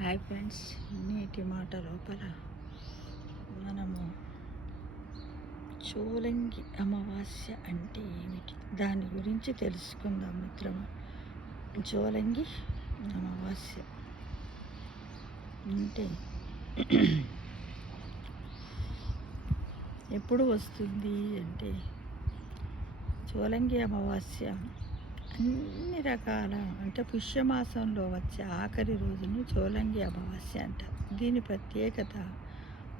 Hi friends, నీటి మాట లోపల మనము చోలంగి అమావాస్య అంటే ఏమిటి దాని గురించి తెలుసుకుందాం మిత్రమా. చోలంగి అమావాస్య అంటే ఎప్పుడు వస్తుంది అంటే చోలంగి అమావాస్య అన్ని రకాల అంటే పుష్యమాసంలో వచ్చే ఆఖరి రోజును చోలంగి అమావాస్య అంటారు. దీని ప్రత్యేకత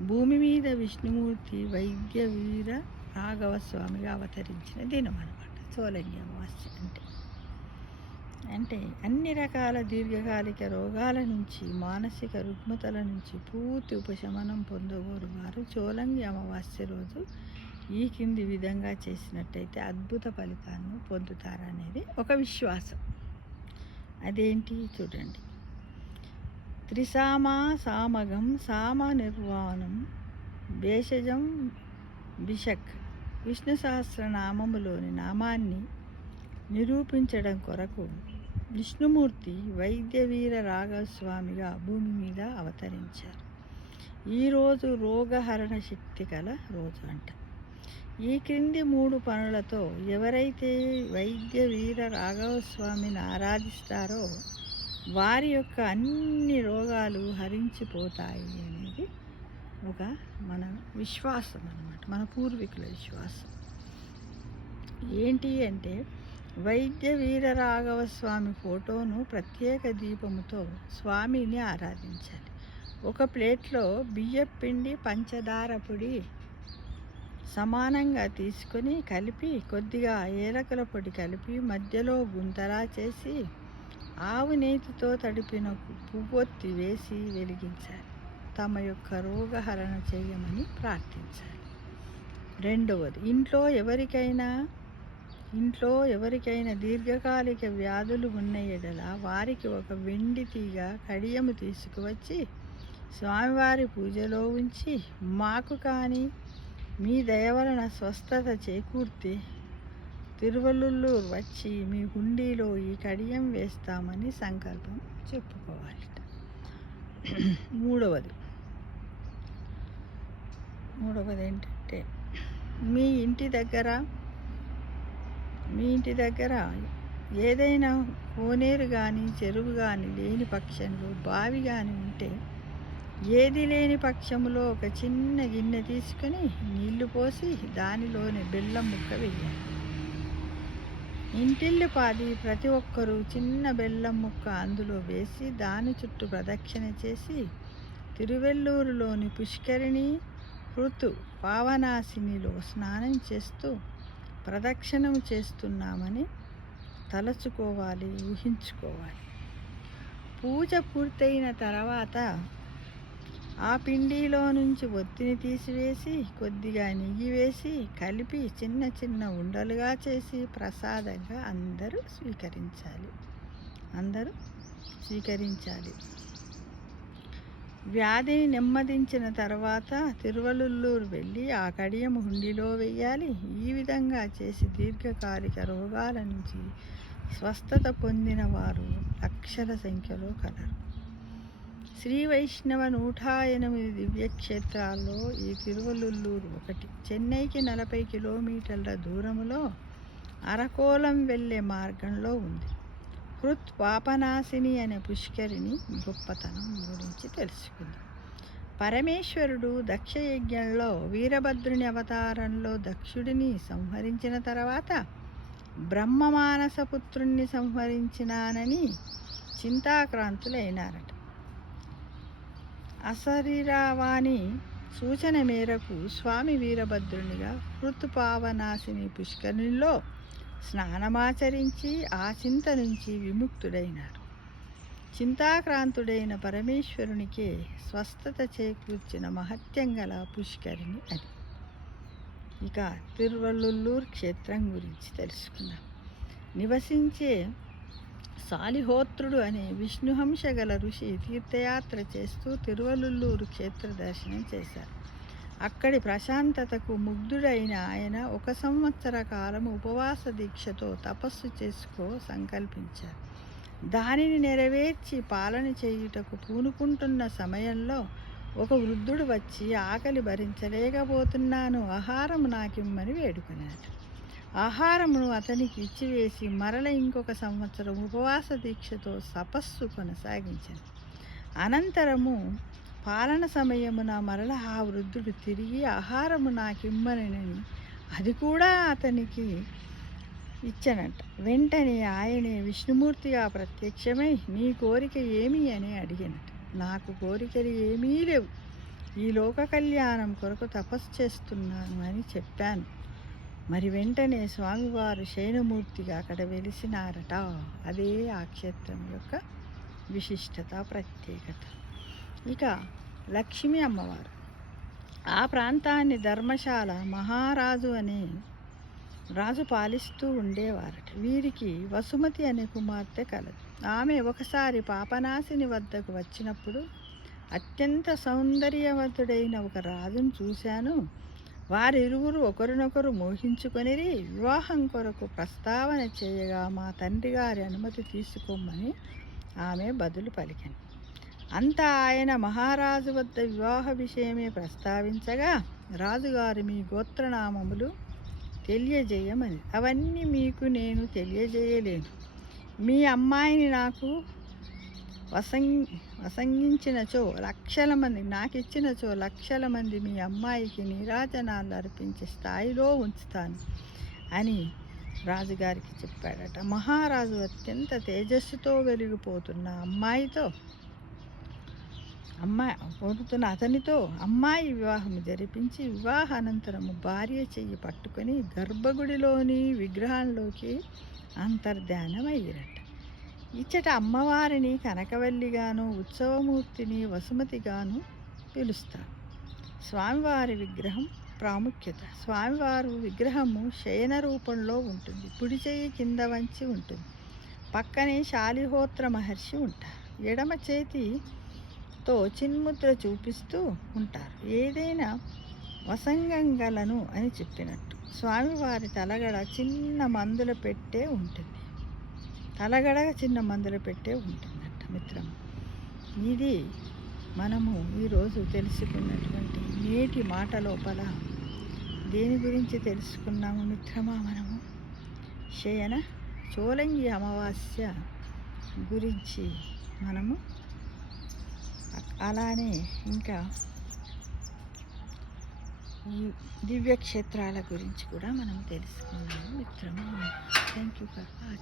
భూమి మీద విష్ణుమూర్తి వైద్య వీర రాఘవ స్వామిగా అవతరించిన దినం అన్నమాట. చోలంగి అమావాస్య అంటే అన్ని రకాల దీర్ఘకాలిక రోగాల నుంచి మానసిక రుగ్మతల నుంచి పూర్తి ఉపశమనం పొందగోరు వారు చోలంగి అమావాస్య రోజు ఈ కింది విధంగా చేసినట్టయితే అద్భుత ఫలితాన్ని పొందుతారనేది ఒక విశ్వాసం. అదేంటి చూడండి. త్రిసామా సామగం సామ నిర్వాణం భేషజం బిషక్ విష్ణు సహస్రనామములోని నామాన్ని నిరూపించడం కొరకు విష్ణుమూర్తి వైద్య వీర రాఘవస్వామిగా భూమి మీద అవతరించారు. ఈరోజు రోగహరణ శక్తి గల రోజు అంట. ఈ క్రింది 3 పనులతో ఎవరైతే వైద్య వీర రాఘవస్వామిని ఆరాధిస్తారో వారి యొక్క అన్ని రోగాలు హరించిపోతాయి అనేది ఒక మన విశ్వాసం అన్నమాట, మన పూర్వీకుల విశ్వాసం. ఏంటి అంటే వైద్య వీర రాఘవ స్వామి ఫోటోను ప్రత్యేక దీపముతో స్వామిని ఆరాధించాలి. ఒక ప్లేట్లో బియ్యపిండి పంచదార పొడి సమానంగా తీసుకొని కలిపి కొద్దిగా ఏలకల పొడి కలిపి మధ్యలో గుంతలా చేసి ఆవు నేతితో తడిపిన పువ్వొత్తి వేసి వెలిగించాలి. తమ యొక్క రోగహరణ చేయమని ప్రార్థించాలి. రెండవది, ఇంట్లో ఎవరికైనా దీర్ఘకాలిక వ్యాధులు ఉన్న ఎడల వారికి ఒక వెండి తీగ కడియము తీసుకువచ్చి స్వామివారి పూజలో ఉంచి మాకు కానీ మీ దయ వలన స్వస్థత చేకూర్తి తిరువళ్ళూరు వచ్చి మీ హుండీలో ఈ కడియం వేస్తామని సంకల్పం చెప్పుకోవాలి. మూడవది ఏంటంటే మీ ఇంటి దగ్గర ఏదైనా కోనేరు కానీ చెరువు కానీ లేని పక్షంలో బావి కానీ ఉంటే ఏది లేని పక్షంలో ఒక చిన్న గిన్నె తీసుకొని నీళ్లు పోసి దానిలోని బెల్లం ముక్క వేయాలి. ఇంటిల్లి పాది ప్రతి ఒక్కరూ చిన్న బెల్లం ముక్క అందులో వేసి దాని చుట్టూ ప్రదక్షిణ చేసి తిరువెల్లూరులోని పుష్కరిణి హృతు పావనాశినిలో స్నానం చేస్తూ ప్రదక్షిణం చేస్తున్నామని తలచుకోవాలి, ఊహించుకోవాలి. పూజ పూర్తయిన తర్వాత ఆ పిండిలో నుంచి ఒత్తిని తీసివేసి కొద్దిగా నెయ్యి వేసి కలిపి చిన్న చిన్న ఉండలుగా చేసి ప్రసాదంగా అందరూ స్వీకరించాలి. వ్యాధిని నెమ్మదించిన తర్వాత తిరువళ్ళూరు వెళ్ళి ఆ కడియము హుండీలో వేయాలి. ఈ విధంగా చేసి దీర్ఘకాలిక రోగాల నుంచి స్వస్థత పొందిన వారు లక్షల సంఖ్యలో కలరు. శ్రీ వైష్ణవ 108 దివ్యక్షేత్రాల్లో ఈ తిరువళ్ళూరు ఒకటి. చెన్నైకి 40 కిలోమీటర్ల దూరంలో అరకోలం వెళ్ళే మార్గంలో ఉంది. హృత్ పాపనాశిని అనే పుష్కరిణి గొప్పతనం గురించి తెలుసుకుందాం. పరమేశ్వరుడు దక్షయజ్ఞంలో వీరభద్రుని అవతారంలో దక్షుడిని సంహరించిన తర్వాత బ్రహ్మమానసపుత్రుణ్ణి సంహరించినానని చింతాక్రాంతులైనారట. అశరీరవాణి సూచన మేరకు స్వామి వీరభద్రునిగా హృత్పావనాశిని పుష్కరిణిలో స్నానమాచరించి ఆ చింత నుంచి విముక్తుడైనారు. చింతాక్రాంతుడైన పరమేశ్వరునికే స్వస్థత చేకూర్చిన మహత్యం గల పుష్కరిణి అది. ఇక తిరువళ్ళూరు క్షేత్రం గురించి తెలుసుకుందాం. నివసించే సాలిహోత్రుడు అనే విష్ణుహంస గల ఋషి తీర్థయాత్ర చేస్తూ తిరువళ్ళూరు క్షేత్ర దర్శనం చేశారు. అక్కడి ప్రశాంతతకు ముగ్ధుడైన ఆయన 1 సంవత్సర కాలం ఉపవాస దీక్షతో తపస్సు సంకల్పించారు. దానిని నెరవేర్చి పాలన చేయుటకు పూనుకుంటున్న సమయంలో ఒక వృద్ధుడు వచ్చి ఆకలి భరించలేకపోతున్నాను, ఆహారము నాకిమ్మని వేడుకున్నాడు. ఆహారమును అతనికి ఇచ్చివేసి మరల ఇంకొక సంవత్సరం ఉపవాస దీక్షతో తపస్సు కొనసాగించాను. అనంతరము పాలన సమయమున మరల ఆ వృద్ధుడు తిరిగి ఆహారము నాకిమ్మనని అది కూడా అతనికి ఇచ్చనట. వెంటనే ఆయనే విష్ణుమూర్తిగా ప్రత్యక్షమై నీ కోరిక ఏమి అని అడిగినట. నాకు కోరికలు ఏమీ లేవు, ఈ లోక కళ్యాణం కొరకు తపస్సు చేస్తున్నాను అని చెప్పాను. మరి వెంటనే స్వామివారు శయనమూర్తిగా అక్కడ వెలిసినారట. అదే ఆ క్షేత్రం యొక్క విశిష్టత, ప్రత్యేకత. ఇక లక్ష్మీ అమ్మవారు ఆ ప్రాంతాన్ని ధర్మశాల మహారాజు అనే రాజు పాలిస్తూ ఉండేవారట. వీరికి వసుమతి అనే కుమార్తె కలదు. ఆమె ఒకసారి పాపనాశిని వద్దకు వచ్చినప్పుడు అత్యంత సౌందర్యవంతుడైన ఒక రాజును చూశాను, వారిరువురు ఒకరినొకరు మోహించుకొనిరి, వివాహం కొరకు ప్రస్తావన చేయగా మా తండ్రి గారి అనుమతి తీసుకోమని ఆమె బదులు పలికింది. అంతా ఆయన మహారాజు వద్ద వివాహ విషయమే ప్రస్తావించగా రాజుగారు మీ గోత్రనామములు తెలియజేయమని. అవన్నీ మీకు నేను తెలియజేయలేను. మీ అమ్మాయిని నాకు వసంగించినచో లక్షల మంది, నాకు ఇచ్చినచో లక్షల మంది మీ అమ్మాయికి నీరాజనాలు అర్పించే స్థాయిలో ఉంచుతాను అని రాజుగారికి చెప్పాడట. మహారాజు అత్యంత తేజస్సుతో వెలిగిపోతున్న అతనితో అమ్మాయి వివాహం జరిపించి వివాహానంతరము భార్య చెయ్యి పట్టుకొని గర్భగుడిలోని విగ్రహంలోకి అంతర్ధానమయ్యారట. ఇచ్చట అమ్మవారిని కనకవల్లిగాను, ఉత్సవమూర్తిని వసుమతిగాను పిలుస్తారు. స్వామివారి విగ్రహం ప్రాముఖ్యత. స్వామివారు విగ్రహము శయన రూపంలో ఉంటుంది. కుడి చెయ్యి కింద వంచి ఉంటుంది. పక్కనే శాలిహోత్ర మహర్షి ఉంటారు. ఎడమ చేతితో చిన్ముద్ర చూపిస్తూ ఉంటారు. ఏదైనా వసంగంగలను అని చెప్పినట్టు. స్వామివారి తలగడ చిన్న మందుల పెట్టే ఉంటుంది. ఉంటుందంట మిత్రము. ఇది మనము ఈరోజు తెలుసుకున్నటువంటి నేటి మాట లోపల దేని గురించి తెలుసుకున్నాము మిత్రమా? మనము చోలంగి అమావాస్య గురించి మనము, అలానే ఇంకా ఈ దివ్యక్షేత్రాల గురించి కూడా మనం తెలుసుకున్నాము మిత్రమా. Thank you for watching.